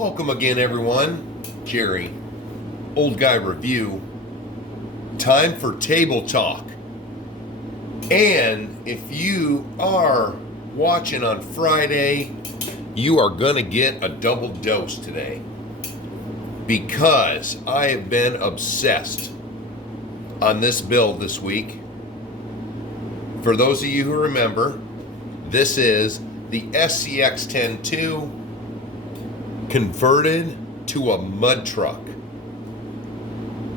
Welcome again, everyone. Jerry, Old Guy Review. Time for table talk. And if you are watching on Friday, you are going to get a double dose today, because I have been obsessed on this build this week. For those of you who remember, this is the scx10.2 converted to a mud truck.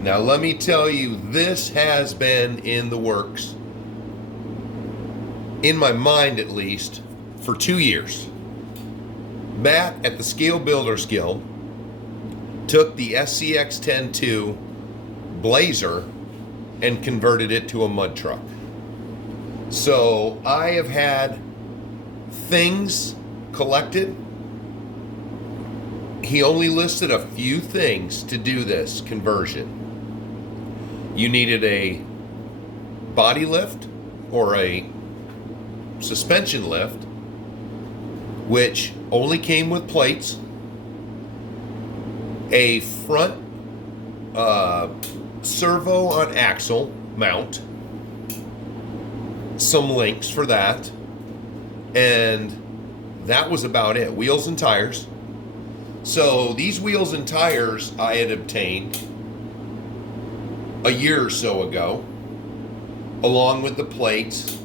Now let me tell you, this has been in the works, in my mind at least, for 2 years. Matt at the Scale Builders Guild took the scx10.2 Blazer and converted it to a mud truck. So I have had things collected. He only listed a few things to do this conversion. You needed a body lift or a suspension lift, which only came with plates, a front servo on axle mount, some links for that, and that was about it. Wheels and tires. So these wheels and tires I had obtained a year or so ago, along with the plates,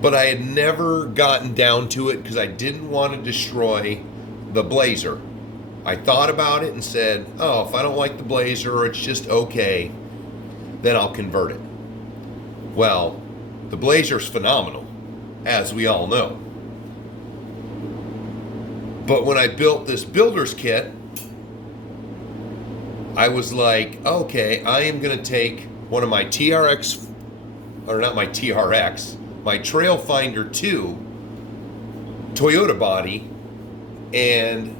but I had never gotten down to it because I didn't want to destroy the Blazer. I thought about it and said, oh, if I don't like the Blazer or it's just okay, then I'll convert it. Well, the Blazer's phenomenal, as we all know. But when I built this builder's kit, I was like, okay, I am going to take one of my TRX, or not my TRX, my Trailfinder 2 Toyota body and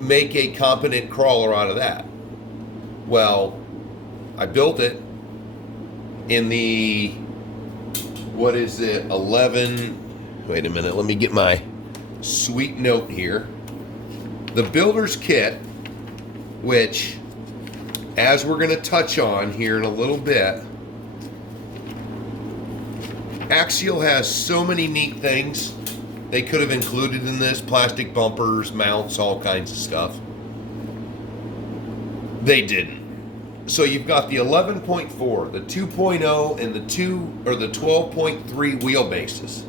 make a competent crawler out of that. Well, I built it in the, what is it, 11, wait a minute, let me get my sweet note here. The builder's kit, which, as we're going to touch on here in a little bit, Axial has so many neat things they could have included in this: plastic bumpers, mounts, all kinds of stuff. They didn't. So you've got the 11.4, the 2.0, and the 12.3 wheelbases.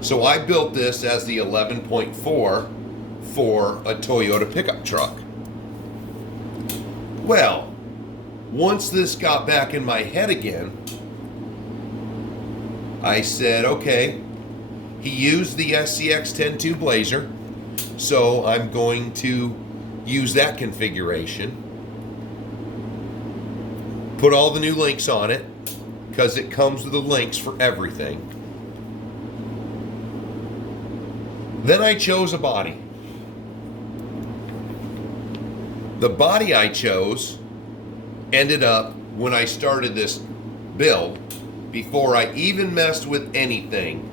So I built this as the 11.4 for a Toyota pickup truck. Well, once this got back in my head again, I said, okay, he used the scx10.2 Blazer, so I'm going to use that configuration. Put all the new links on it, because it comes with the links for everything. Then I chose a body. The body I chose ended up, when I started this build, before I even messed with anything,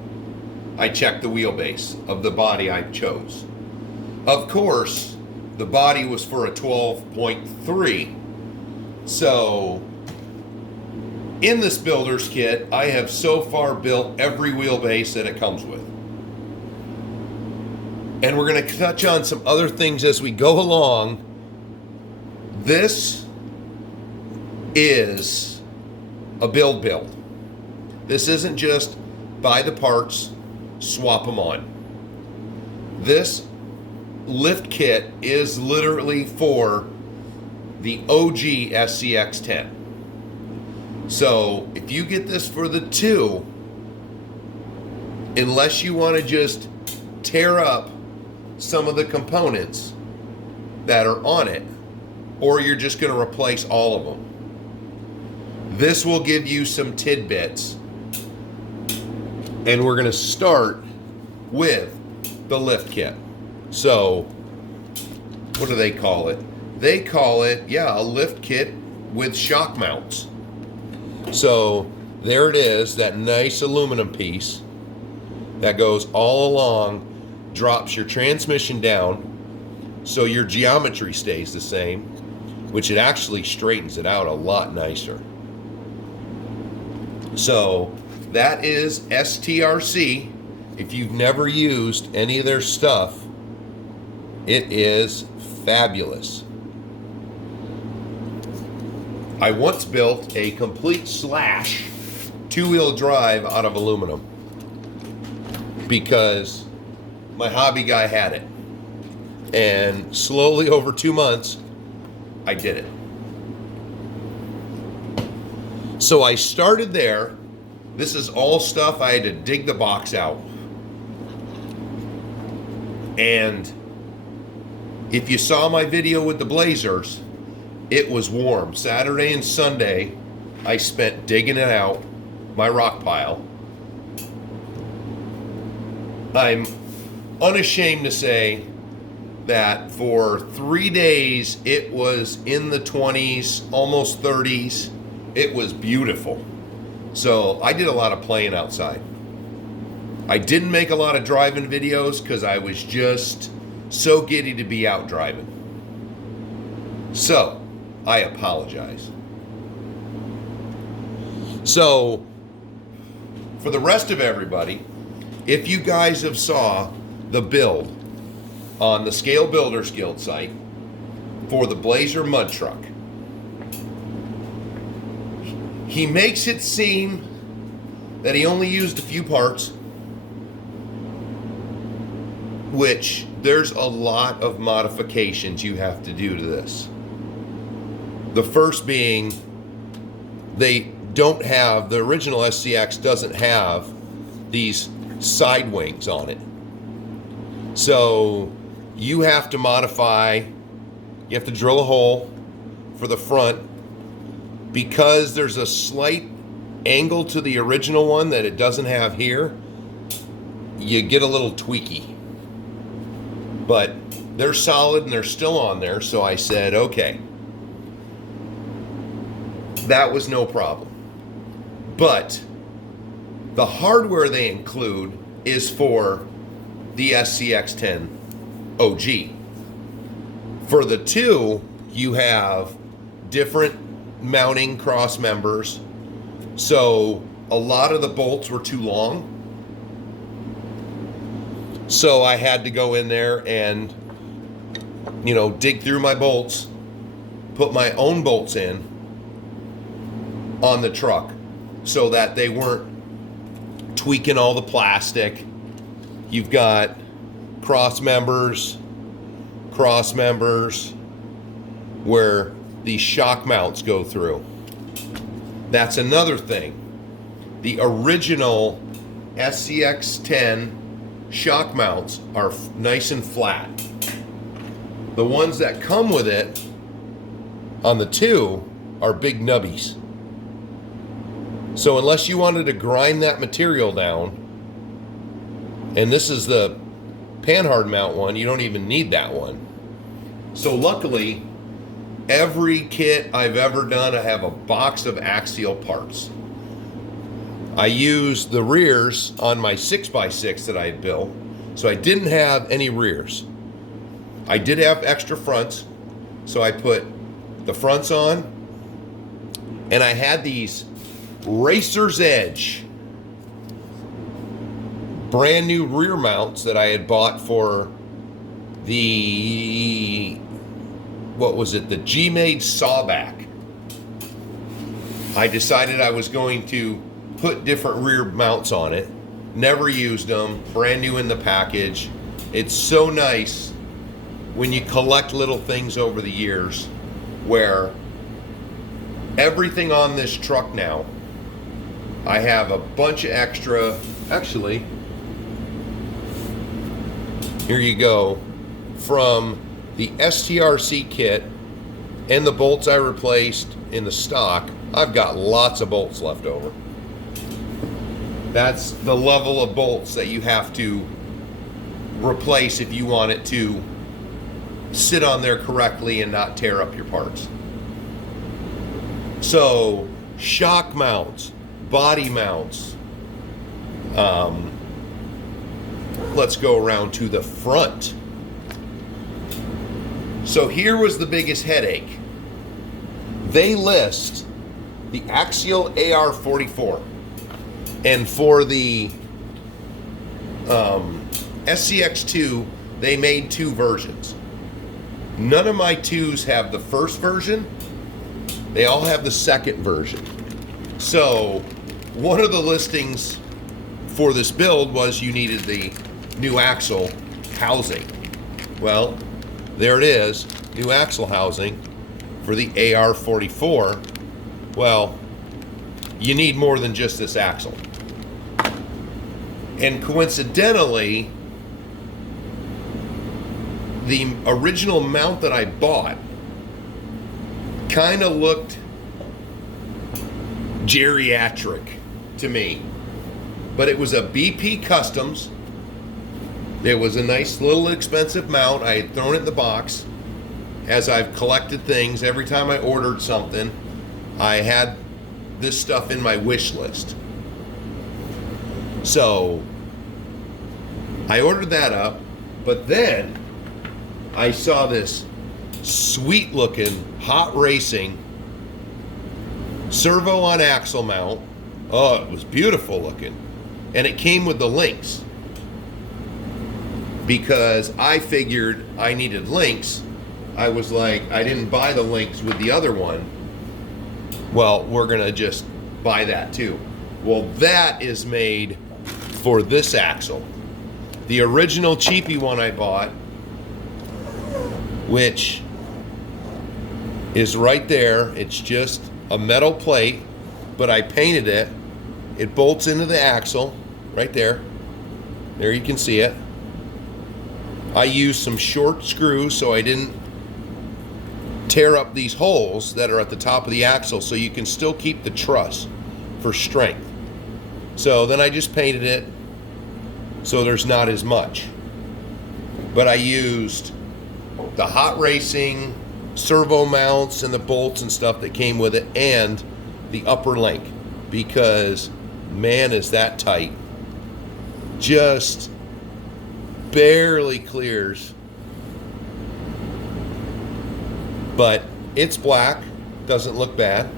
I checked the wheelbase of the body I chose. Of course, the body was for a 12.3. So, in this builder's kit, I have so far built every wheelbase that it comes with. And we're going to touch on some other things as we go along. This is a build. This isn't just buy the parts, swap them on. This lift kit is literally for the OG scx10. So if you get this for the 2, unless you want to just tear up some of the components that are on it, or you're just going to replace all of them, this will give you some tidbits. And we're going to start with the lift kit. So, what do they call it? They call it, a lift kit with shock mounts. So, there it is, that nice aluminum piece that goes all along, drops your transmission down, so your geometry stays the same, which it actually straightens it out a lot nicer. So that is STRC. If you've never used any of their stuff, it is fabulous. I once built a complete slash two-wheel drive out of aluminum because my hobby guy had it. And slowly over 2 months, I did it. So I started there. This is all stuff I had to dig the box out. And if you saw my video with the blazers, it was warm. Saturday and Sunday, I spent digging it out, my rock pile. I'm unashamed to say that for 3 days, it was in the 20s, almost 30s. It was beautiful. So I did a lot of playing outside. I didn't make a lot of driving videos because I was just so giddy to be out driving. So I apologize. So for the rest of everybody, if you guys have saw the build on the Scale Builders Guild site for the Blazer mud truck, he makes it seem that he only used a few parts, which there's a lot of modifications you have to do to this. The first being, they don't have, the original SCX doesn't have these side wings on it. So you have to modify, you have to drill a hole for the front because there's a slight angle to the original one that it doesn't have here. You get a little tweaky, but they're solid and they're still on there. So I said, okay, that was no problem. But the hardware they include is for the scx10 OG. For the 2, you have different mounting cross members. So a lot of the bolts were too long. So I had to go in there and, dig through my bolts, put my own bolts in on the truck so that they weren't tweaking all the plastic. You've got cross members where these shock mounts go through. That's another thing. The original SCX10 shock mounts are nice and flat. The ones that come with it on the 2 are big nubbies. So unless you wanted to grind that material down, and this is the panhard mount one, you don't even need that one. So luckily, every kit I've ever done, I have a box of axial parts. I used the rears on my 6x6 that I had built, so I didn't have any rears. I did have extra fronts, so I put the fronts on, and I had these Racer's Edge brand new rear mounts that I had bought for the, the G-Made Sawback. I decided I was going to put different rear mounts on it. Never used them, brand new in the package. It's so nice when you collect little things over the years where everything on this truck now, I have a bunch of extra, actually, here you go, from the STRC kit and the bolts I replaced in the stock. I've got lots of bolts left over. That's the level of bolts that you have to replace if you want it to sit on there correctly and not tear up your parts. So, shock mounts, body mounts. Let's go around to the front. So here was the biggest headache. They list the axial AR44, and for the scx2 they made 2 versions. None of my 2s have the first version. They all have the second version. So one of the listings for this build was you needed the new axle housing. Well, there it is, new axle housing for the AR44. Well, you need more than just this axle. And coincidentally, the original mount that I bought kind of looked geriatric to me. But it was a BP Customs. It was a nice little expensive mount. I had thrown it in the box. As I've collected things, every time I ordered something, I had this stuff in my wish list. So I ordered that up, but then I saw this sweet looking hot racing servo on axle mount. Oh, it was beautiful looking. And it came with the links, because I figured I needed links. I was like, I didn't buy the links with the other one. Well, we're gonna just buy that too. Well, that is made for this axle. The original cheapy one I bought, which is right there. It's just a metal plate, but I painted it. It bolts into the axle right there. There you can see it. I used some short screws so I didn't tear up these holes that are at the top of the axle, so you can still keep the truss for strength. So then I just painted it so there's not as much. But I used the hot racing servo mounts and the bolts and stuff that came with it, and the upper link, because man, is that tight. Just barely clears. But it's black, doesn't look bad.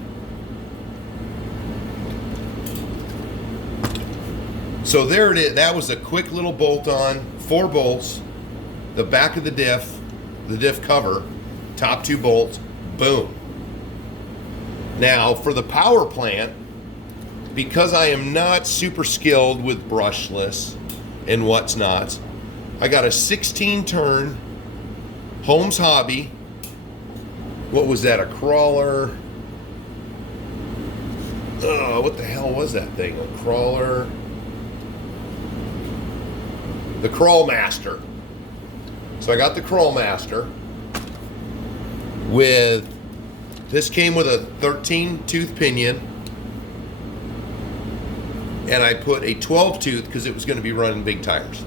So there it is. That was a quick little bolt on, 4 bolts, the back of the diff cover, top 2 bolts, boom. Now for the power plant, because I am not super skilled with brushless and what's not, I got a 16 turn Holmes Hobby. What was that, a crawler? What the hell was that thing? A crawler? The Crawl Master. So I got the Crawl Master with, this came with a 13 tooth pinion, and I put a 12 tooth because it was going to be running big tires.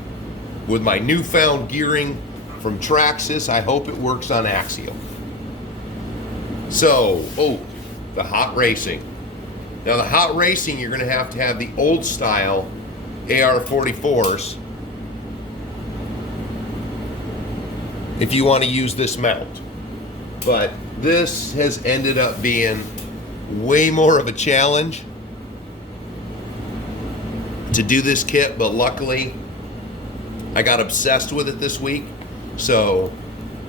With my newfound gearing from Traxxas, I hope it works on Axial. So, the hot racing. Now the hot racing, you're going to have the old style AR44s if you want to use this mount. But this has ended up being way more of a challenge to do this kit, but luckily I got obsessed with it this week. So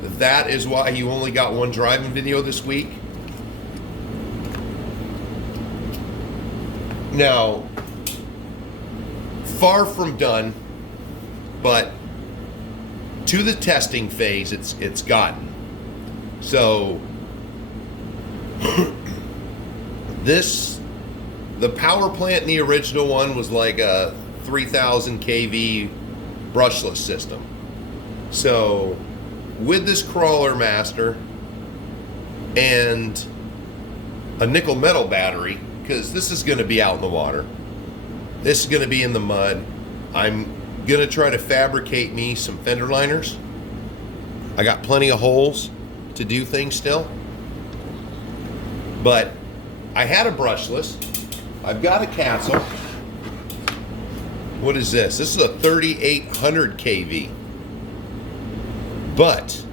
that is why you only got one driving video this week. Now, far from done, but to the testing phase it's gotten. So the power plant in the original one was like a 3000 kV brushless system. So with this Crawler Master and a nickel metal battery, because this is going to be out in the water, this is going to be in the mud, I'm going to try to fabricate me some fender liners. I got plenty of holes to do things still, but I had a brushless. I've got a capsule. What is this? This is a 3800 kV. But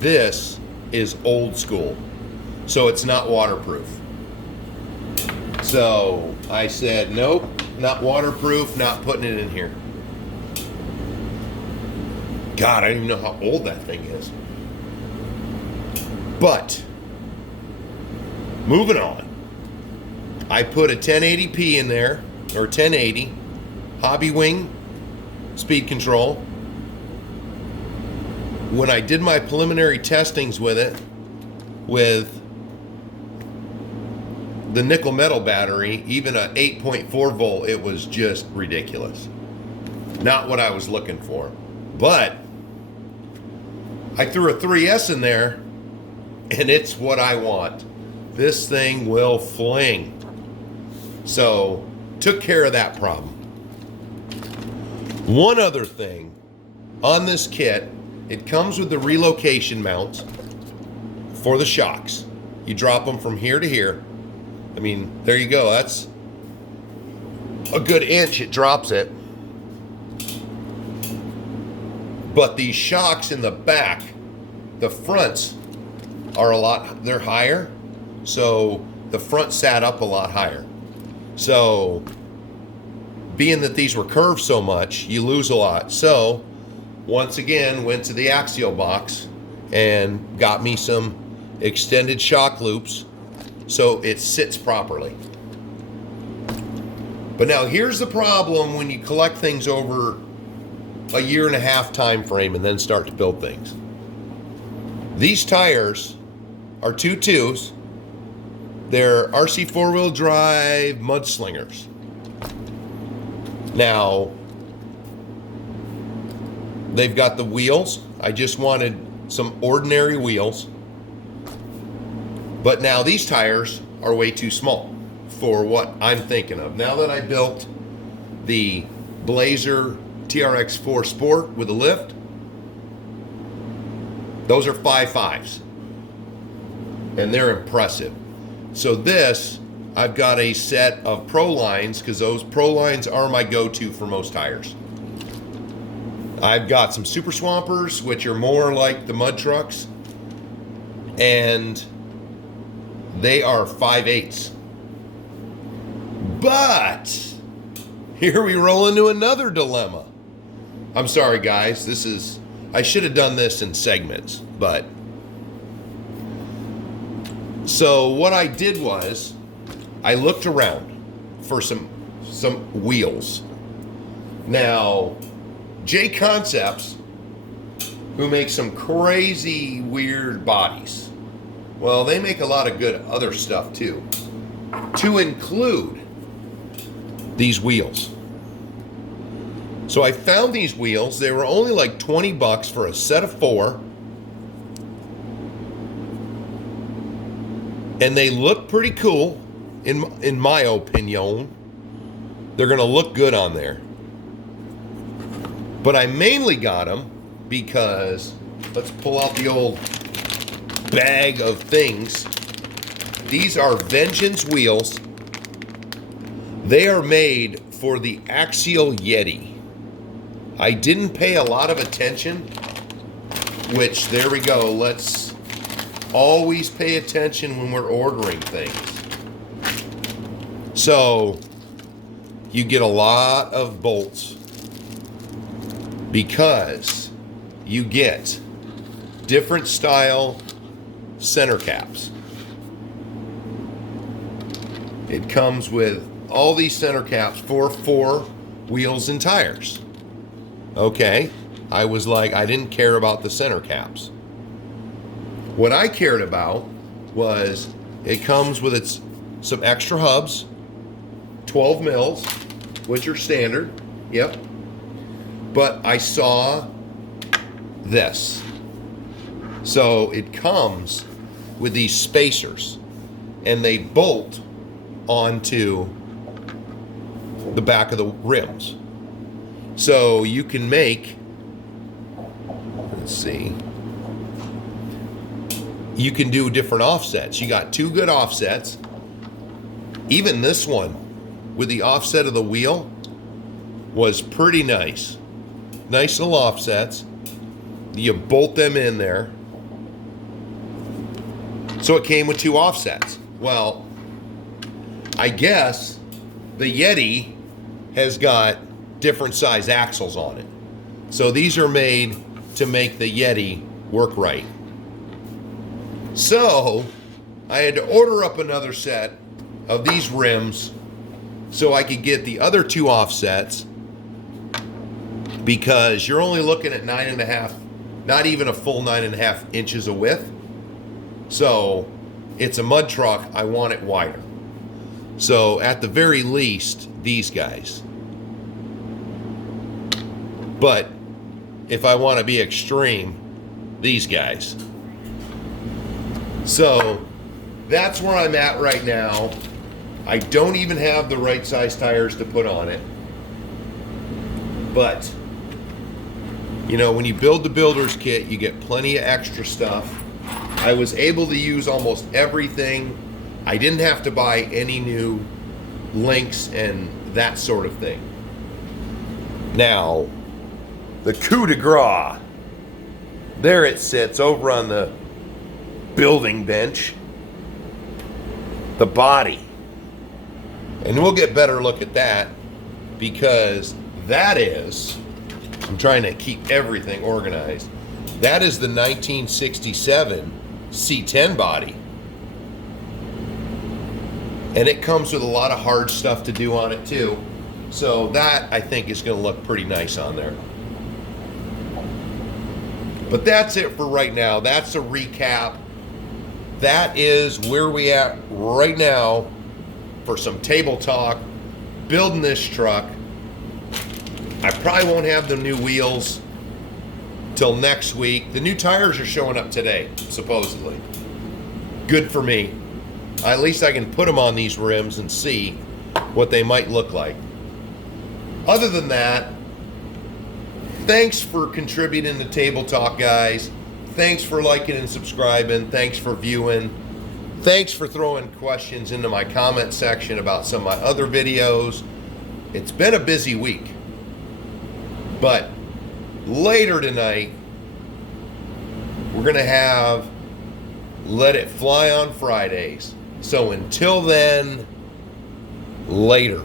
This is old school, so it's not waterproof. So I said, nope, not waterproof, not putting it in here. God, I don't even know how old that thing is. But, moving on. I put a 1080p in there, or 1080, hobby wing, speed control. When I did my preliminary testings with it, with the nickel metal battery, even a 8.4 volt, it was just ridiculous. Not what I was looking for. But I threw a 3S in there, and it's what I want. This thing will fling. So, took care of that problem. One other thing, on this kit, it comes with the relocation mounts for the shocks. You drop them from here to here. I mean, there you go. That's a good inch, it drops it. But these shocks in the back, the fronts are they're higher. So the front sat up a lot higher. So being that these were curved so much, you lose a lot. So once again, went to the axial box and got me some extended shock loops so it sits properly. But now here's the problem when you collect things over a 1.5 year time frame and then start to build things. These tires are 2.2s. They're RC 4-wheel drive mudslingers. Now, they've got the wheels. I just wanted some ordinary wheels. But now these tires are way too small for what I'm thinking of. Now that I built the Blazer TRX4 Sport with a lift, those are 5.5s. And they're impressive. So this, I've got a set of Pro Lines, because those Pro Lines are my go-to for most tires. I've got some Super Swampers, which are more like the mud trucks, and they are 5.8s. But here we roll into another dilemma. I'm sorry, guys. I should have done this in segments, but so what I did was I looked around for some wheels. Now, J Concepts, who makes some crazy weird bodies, well, they make a lot of good other stuff too, to include these wheels. So I found these wheels. They were only like $20 for a set of 4. And they look pretty cool, in my opinion. They're going to look good on there. But I mainly got them because, let's pull out the old bag of things. These are Vengeance wheels. They are made for the Axial Yeti. I didn't pay a lot of attention, which, there we go. Let's always pay attention when we're ordering things. So you get a lot of bolts because you get different style center caps. It comes with all these center caps for 4 wheels and tires. Okay, I was like, I didn't care about the center caps. What I cared about was it comes with some extra hubs, 12 mils, which are standard. Yep. But I saw this. So it comes with these spacers, and they bolt onto the back of the rims. So you can make, let's see, you can do different offsets. You got 2 good offsets. Even this one with the offset of the wheel was pretty nice. Nice little offsets. You bolt them in there. So it came with 2 offsets. Well, I guess the Yeti has got different size axles on it. So these are made to make the Yeti work right. So I had to order up another set of these rims so I could get the other 2 offsets, because you're only looking at 9.5, not even a full 9.5 inches of width. So it's a mud truck, I want it wider. So at the very least, these guys. But if I want to be extreme, these guys. So that's where I'm at right now. I don't even have the right size tires to put on it. But, you know, when you build the builder's kit, you get plenty of extra stuff. I was able to use almost everything. I didn't have to buy any new links and that sort of thing. Now, the coup de grace. There it sits over on the building bench. The body. And we'll get a better look at that, because that is, I'm trying to keep everything organized. That is the 1967 C10 body. And it comes with a lot of hard stuff to do on it too. So that, I think, is going to look pretty nice on there. But that's it for right now. That's a recap. That is where we at right now for some table talk, building this truck. I probably won't have the new wheels till next week. The new tires are showing up today, supposedly. Good for me. At least I can put them on these rims and see what they might look like. Other than that, thanks for contributing to Table Talk, guys. Thanks for liking and subscribing. Thanks for viewing. Thanks for throwing questions into my comment section about some of my other videos. It's been a busy week. But later tonight, we're going to have Let It Fly on Fridays. So until then, later.